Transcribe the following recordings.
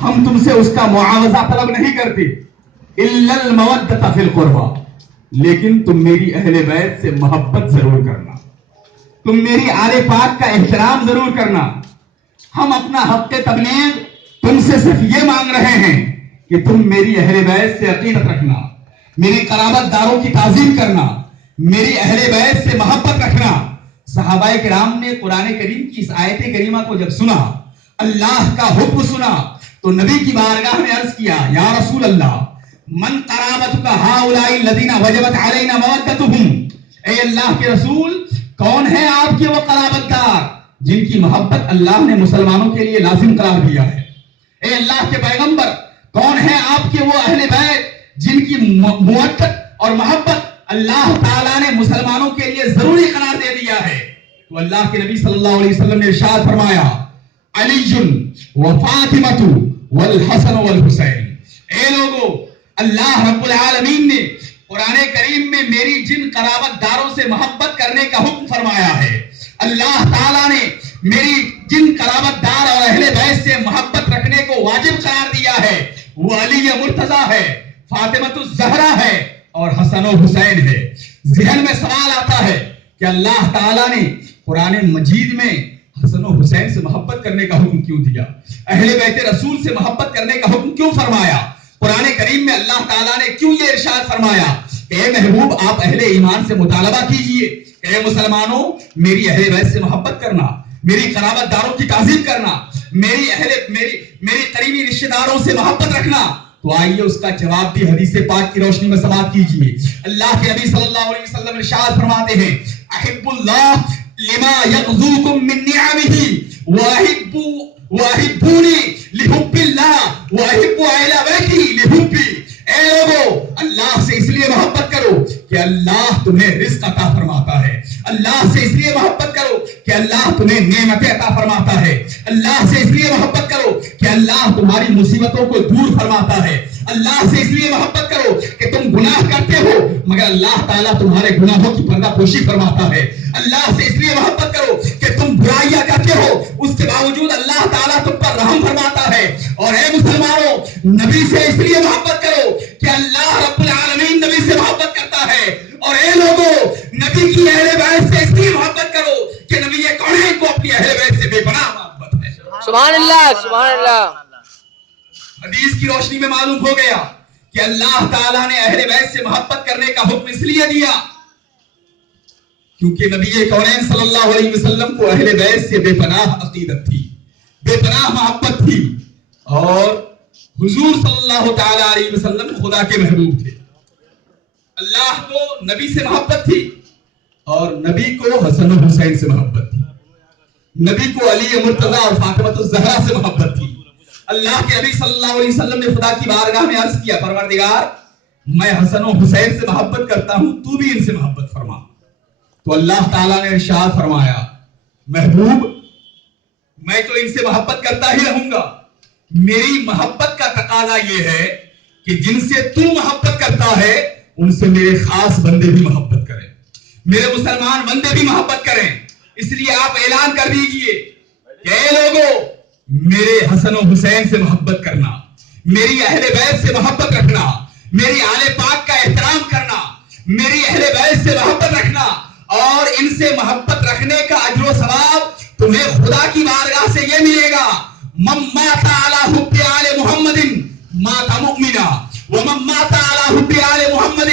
ہم تم سے اس کا معاوضہ طلب نہیں کرتے الا المودۃ فی القربى، لیکن تم میری اہل بیت سے محبت ضرور کرنا، تم میری آل پاک کا احترام ضرور کرنا۔ ہم اپنا حق تبلیغ تم سے صرف یہ مانگ رہے ہیں کہ تم میری اہل بیت سے عقیدت رکھنا، میری قرابت داروں کی تعظیم کرنا، میری اہل بیت سے محبت رکھنا۔ صحابہ کرام نے قرآن کریم کی اس آیت کریمہ کو جب سنا، اللہ کا حکم سنا، تو نبی کی بارگاہ میں عرض کیا یا رسول اللہ من قرابتک ہؤلاء الذین وجبت علینا مودتهم، اے اللہ کے رسول کون ہے آپ کے وہ قرابت دار جن کی محبت اللہ نے مسلمانوں کے لیے لازم قرار دیا ہے؟ اے اللہ کے پیغمبر کون ہے آپ کے وہ اہل بیت جن کی مودت اور محبت اللہ تعالیٰ نے مسلمانوں کے لیے ضروری قرار دے دیا ہے؟ تو اللہ کے نبی صلی اللہ علیہ وسلم نے ارشاد فرمایا علی و فاطمۃ والحسن والحسین۔ اے لوگو، اللہ رب العالمین نے قرآن کریم میں میری جن قرابت داروں سے محبت کرنے کا حکم فرمایا ہے، اللہ تعالیٰ نے میری جن قرابت دار اور اہل بیت سے محبت رکھنے کو واجب قرار دیا ہے، وہ علی مرتضیٰ ہے، فاطمۃ الزہرا ہے اور حسن و حسین ہے۔ ذہن میں سوال آتا ہے کہ اللہ تعالیٰ نے قرآن مجید میں حسن و حسین سے محبت کرنے کا حکم کیوں دیا؟ اہل بیت رسول سے محبت کرنے کا حکم کیوں فرمایا؟ قرآن کریم میں اللہ تعالیٰ نے کیوں یہ ارشاد فرمایا کہ اے محبوب آپ اہل ایمان سے مطالبہ کیجئے کہ اے مسلمانوں میری اہل بیت سے محبت کرنا، میری قرابت داروں کی تعظیم کرنا، میری قریبی رشتہ داروں سے محبت رکھنا؟ تو آئیے اس کا جواب بھی حدیث پاک کی روشنی میں سماعت کیجئے۔ اللہ کے نبی صلی اللہ علیہ وسلم ارشاد فرماتے ہیں احب اللہ لما یغزوکم من نعمہ وَأَحِبُّونِي لِحُبِّ اللَّهِ وَأَحِبُّ أَهْلَ بَيْتِي لِحُبِّي۔ اے لوگو، اللہ سے اس لیے محبت کرو کہ اللہ تمہیں رزق عطا فرماتا ہے، اللہ سے اس لیے محبت کرو کہ اللہ تمہیں نعمتیں عطا فرماتا ہے، اللہ سے اس لیے محبت کرو کہ اللہ تمہاری مصیبتوں کو دور فرماتا ہے، اللہ سے اس لیے محبت کرو کہ تم گناہ کرتے ہو مگر اللہ تعالیٰ تمہارے گناہوں کی پردہ پوشی فرماتا ہے، اللہ سے اس لیے محبت کرو کہ تم برائیاں کرتے ہو اس کے باوجود اللہ تعالیٰ تم پر رحم فرماتا ہے۔ اور اے مسلمانوں، نبی سے اس لیے محبت کرو کہ اللہ رب العالمین نبی سے محبت کرتا ہے، اور اے لوگوں نبی کی اہل بیت سے اس لیے محبت کرو کہ نبی کونین کو اپنی اہل بیت سے بے پناہ محبت ہے۔ سبحان اللہ، سبحان اللہ۔ حدیث کی روشنی میں معلوم ہو گیا کہ اللہ تعالیٰ نے اہل بیت سے محبت کرنے کا حکم اس لیے دیا کیونکہ نبی کونین صلی اللہ علیہ وسلم کو اہل بیت سے بے پناہ عقیدت تھی، بے پناہ محبت تھی، اور حضور صلی اللہ تعالی علیہ وسلم خدا کے محبوب تھے۔ اللہ کو نبی سے محبت تھی اور نبی کو حسن و حسین سے محبت تھی، نبی کو علی مرتضیٰ اور فاطمۃ الزہرا سے محبت تھی۔ اللہ کے نبی صلی اللہ علیہ وسلم نے خدا کی بارگاہ میں عرض کیا پروردگار میں حسن و حسین سے محبت کرتا ہوں، تو بھی ان سے محبت فرما۔ تو اللہ تعالیٰ نے ارشاد فرمایا محبوب میں تو ان سے محبت کرتا ہی رہوں گا، میری محبت کا تقاضا یہ ہے کہ جن سے تو محبت کرتا ہے ان سے میرے خاص بندے بھی محبت کریں، میرے مسلمان بندے بھی محبت کریں۔ اس لیے آپ اعلان کر دیجئے کہ اے لوگوں میرے حسن و حسین سے محبت کرنا، میری اہل بیت سے محبت رکھنا، میری آل پاک کا احترام کرنا، میری اہل بیت سے محبت رکھنا، اور ان سے محبت رکھنے کا اجر و ثواب تمہیں خدا کی بارگاہ سے یہ ملے گا من مات علی حب آل محمد مات مؤمنا ومن مات علی حب آل محمد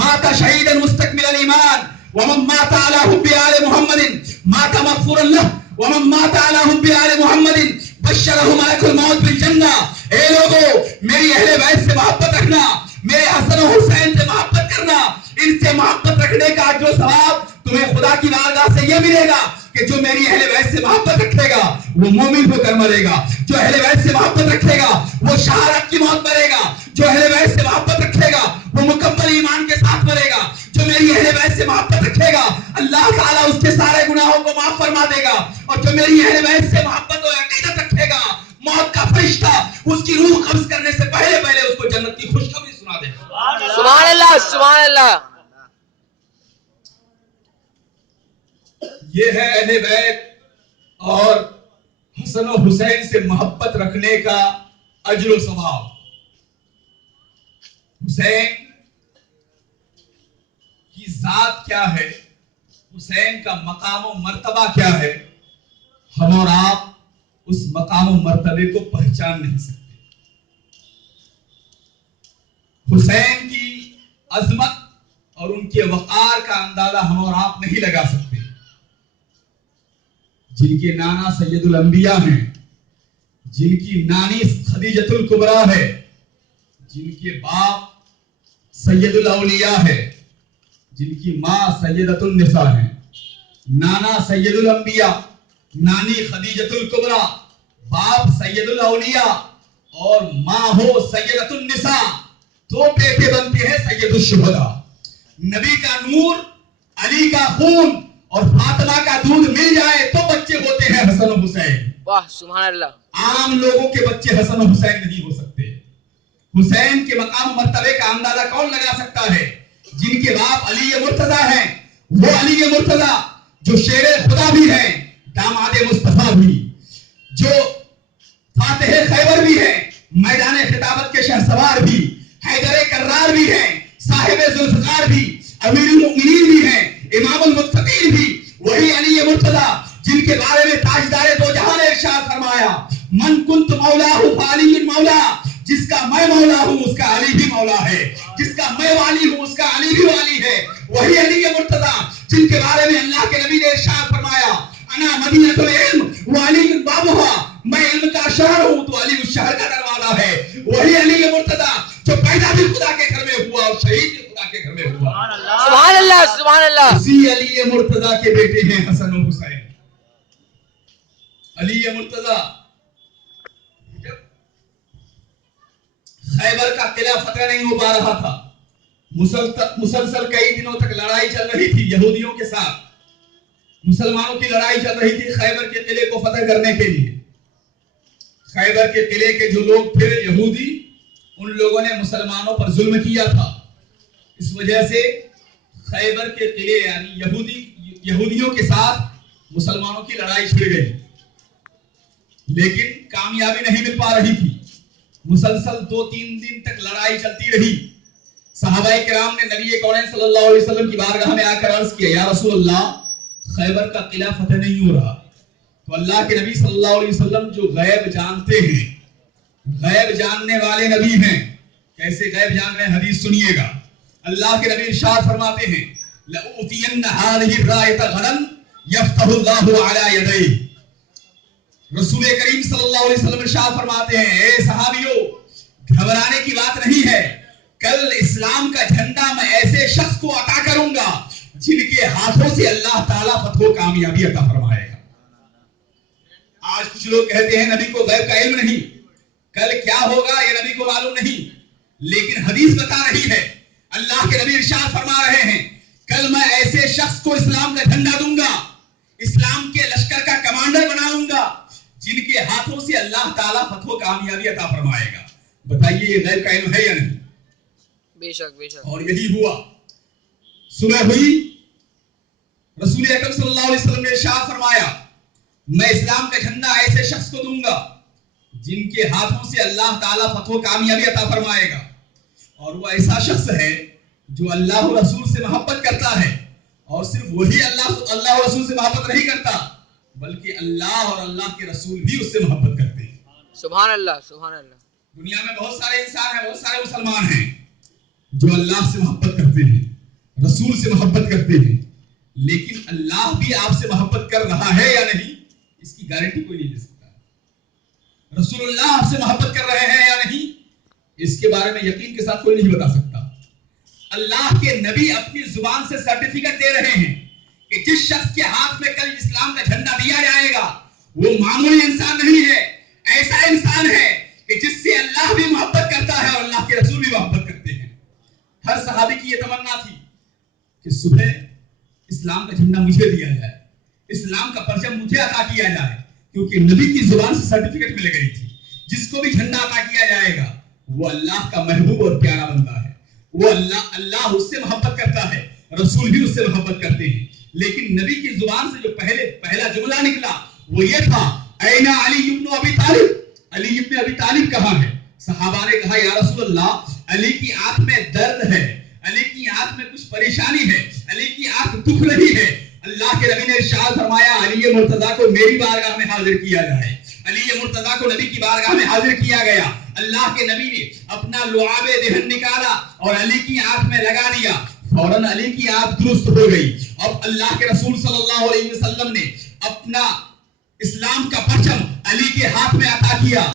مات شہیدا مستکمل الایمان ومن مات علی حب آل محمد مات مغفورا له ومن مات علی حب آل محمد بشرہ ملک الموت بالجنہ۔ اے لوگوں میری اہل بیت سے محبت رکھنا، میرے حسن و حسین سے محبت کرنا، ان سے محبت رکھنے کا اجر و ثواب تمہیں خدا کی بارگاہ سے یہ ملے گا کہ جو میری اہل بیت سے محبت رکھے گا وہ مومن ہو کر مرے گا، جو اہل بیت سے محبت رکھے گا وہ شہادت کی موت مرے گا، جو اہل بیت سے محبت رکھے گا وہ مکمل ایمان کے ساتھ مرے گا، جو میری اہل بیت سے محبت رکھے گا اللہ تعالیٰ اس کے سارے گناہوں کو معاف فرما دے گا، اور جو میری اہل بیت سے محبت و عقیدت رکھے گا موت کا فرشتہ اس کی روح قبض کرنے سے پہلے اس کو جنت کی خوشخبری سنا دے گا۔ سبحان اللہ، سبحان اللہ۔ یہ ہے اہل بیت اور حسن و حسین سے محبت رکھنے کا اجر و ثواب. حسین کی ذات کیا ہے, حسین کا مقام و مرتبہ کیا ہے, ہم اور آپ اس مقام و مرتبے کو پہچان نہیں سکتے. حسین کی عظمت اور ان کے وقار کا اندازہ ہم اور آپ نہیں لگا سکتے. جن کے نانا سید الانبیاء ہیں, جن کی نانی خدیجۃ الکبریٰ ہے, جن کے باپ سید الاولیاء ہے, جن کی ماں سیدۃ النساء ہیں, نانا سید الانبیاء, نانی خدیجۃ الکبریٰ, باپ سید الاولیاء اور ماں ہو سیدۃ النساء, تو بیٹے بنتے ہیں سید الشہداء. نبی کا نور, علی کا خون اور فاطمہ کا دودھ مل جائے تو بچے ہوتے ہیں حسن و حسین. واہ سبحان اللہ. عام لوگوں کے بچے حسن و حسین نہیں ہو سکتے. حسین کے مقام مرتبے کا اندازہ کون لگا سکتا ہے؟ جن کے باپ علی مرتضیٰ ہیں, وہ علی مرتضیٰ جو شیر خدا بھی ہیں, داماد مصطفیٰ بھی, جو فاتح خیبر بھی ہیں, میدان خطابت کے شہسوار بھی, حیدر کرار بھی ہیں, صاحب ذوالفقار بھی, امیر المؤمنین بھی ہیں, امام المتقین بھی, وہی علی مرتضیٰ جن کے بارے میں تاجدار دو جہاں نے ارشاد فرمایا, من کنت مولا فعلی مولا, جس کا میں مولا ہوں اس کا علی بھی مولا ہے, جس کا میں والی ہوں اس کا علی بھی والی ہے. وہی علی مرتضیٰ جن کے بارے میں اللہ کے نبی نے ارشاد فرمایا, انا مدینۃ العلم وعلی بابها, میں علم کا شہر ہوں تو علی اس شہر کا دروازہ ہے. وہی علی مرتضیٰ جو پیدا بھی خدا کے گھر میں ہوا اور شہید بھی خدا کے گھر میں ہوا. سبحان اللہ سبحان اللہ. اسی علی مرتضیٰ کے بیٹے ہیں حسن و حسین. علی مرتضیٰ خیبر کا قلعہ فتح نہیں ہو پا رہا تھا, مسلسل کئی دنوں تک لڑائی چل رہی تھی یہودیوں کے ساتھ, مسلمانوں کی لڑائی چل رہی تھی خیبر کے قلعے کو فتح کرنے کے لیے. خیبر کے قلعے کے جو لوگ تھے یہودی, ان لوگوں نے مسلمانوں پر ظلم کیا تھا. اس وجہ سے خیبر کے قلعے یعنی یہودیوں کے ساتھ مسلمانوں کی لڑائی چھڑ گئی, لیکن کامیابی نہیں مل پا رہی تھی. مسلسل 2-3 دن تک لڑائی چلتی رہی. صحابہ کرام نے نبی کون صلی اللہ علیہ وسلم کی بارگاہ میں آ کر عرض کیا, یا رسول اللہ خیبر کا قلعہ فتح نہیں ہو رہا. تو اللہ کے نبی صلی اللہ علیہ وسلم جو غیب جانتے ہیں, غیب جاننے والے نبی ہیں, کیسے غیب جان رہے ہیں حدیث سنیے گا. اللہ کے نبی ارشاد فرماتے ہیں, لَأُوتِيَنَّ هَذِهِ الرَّائِةَ غَدًا يَفْتَحُ اللَّهُ عَلَى يَدَيْهِ. رسول کریم صلی اللہ علیہ وسلم ارشاد فرماتے ہیں, اے صحابیوں گھبرانے کی بات نہیں ہے, کل اسلام کا جھنڈا میں ایسے شخص کو عطا کروں گا جن کے ہاتھوں سے اللہ تعالیٰ فتح و کامیابی عطا فرمائے گا. آج کچھ لوگ کہتے ہیں نبی کو غیب کا علم نہیں, کل کیا ہوگا یہ نبی کو معلوم نہیں, لیکن حدیث بتا رہی ہے, اللہ کے نبی ارشاد فرما رہے ہیں, کل میں ایسے شخص کو اسلام کا جھنڈا دوں گا, اسلام کے لشکر کا کمانڈر بناؤں گا جن کے ہاتھوں سے اللہ تعالیٰ فتح و کامیابی عطا فرمائے گا. بتائیے یہ غیب کا علم ہے یا نہیں؟ بے شک بے شک. اور یہی ہوا. صبح ہوئی, رسول اکرم صلی اللہ علیہ وسلم نے ارشاد فرمایا, میں اسلام کا جھنڈا ایسے شخص کو دوں گا جن کے ہاتھوں سے اللہ تعالیٰ فتح و کامیابی عطا فرمائے گا. اور وہ ایسا شخص ہے جو اللہ و رسول سے محبت کرتا ہے, اور صرف وہی اللہ و رسول سے محبت نہیں کرتا بلکہ اللہ اور اللہ کے رسول بھی اس سے محبت کرتے ہیں. سبحان اللہ سبحان اللہ. دنیا میں بہت سارے انسان ہیں, بہت سارے مسلمان ہیں جو اللہ سے محبت کرتے ہیں, رسول سے محبت کرتے ہیں, لیکن اللہ بھی آپ سے محبت کر رہا ہے یا نہیں اس کی گارنٹی کوئی نہیں دے سکتا. رسول اللہ آپ سے محبت کر رہے ہیں یا نہیں اس کے بارے میں یقین کے ساتھ کوئی نہیں بتا سکتا. اللہ کے نبی اپنی زبان سے سرٹیفکیٹ دے رہے ہیں کہ جس شخص کے ہاتھ میں کل اسلام کا جھنڈا دیا جائے گا وہ معمولی انسان نہیں ہے, ایسا انسان ہے کہ جس سے اللہ بھی محبت کرتا ہے اور اللہ کے رسول بھی محبت کرتے ہیں. ہر صحابی کی یہ تمنا تھی کہ صبح اسلام کا جھنڈا مجھے دیا جائے, اسلام کا پرچم مجھے عطا کیا جائے, کیونکہ نبی کی زبان سے سرٹیفکیٹ مل گئی تھی جس کو بھی جھنڈا عطا کیا جائے گا وہ اللہ کا محبوب اور پیارا بندہ ہے, وہ اللہ اس سے محبت کرتا ہے, رسول بھی اس سے محبت کرتے ہیں. لیکن نبی کی زبان سے جو پہلا جملہ نکلا وہ یہ تھا, اینا علی ابن ابی طالب, علی ابن ابی طالب کہاں ہے؟ صحابہ نے کہا یا رسول اللہ علی کی آنکھ میں درد ہے، علی کی آنکھ میں کچھ پریشانی ہے، علی کی آنکھ دکھ رہی ہے۔ اللہ کے نبی نے ارشاد فرمایا علی مرتضیٰ کو میری بارگاہ میں حاضر کیا جائے۔ علی مرتضیٰ کو نبی کی بارگاہ میں حاضر کیا گیا۔ اللہ کے نبی نے اپنا لعاب دہن نکالا اور علی کی آنکھ میں لگا دیا، فوراً علی کی آنکھ درست ہو گئی۔ اب اللہ کے رسول صلی اللہ علیہ وسلم نے اپنا اسلام کا پرچم علی کے ہاتھ میں عطا کیا۔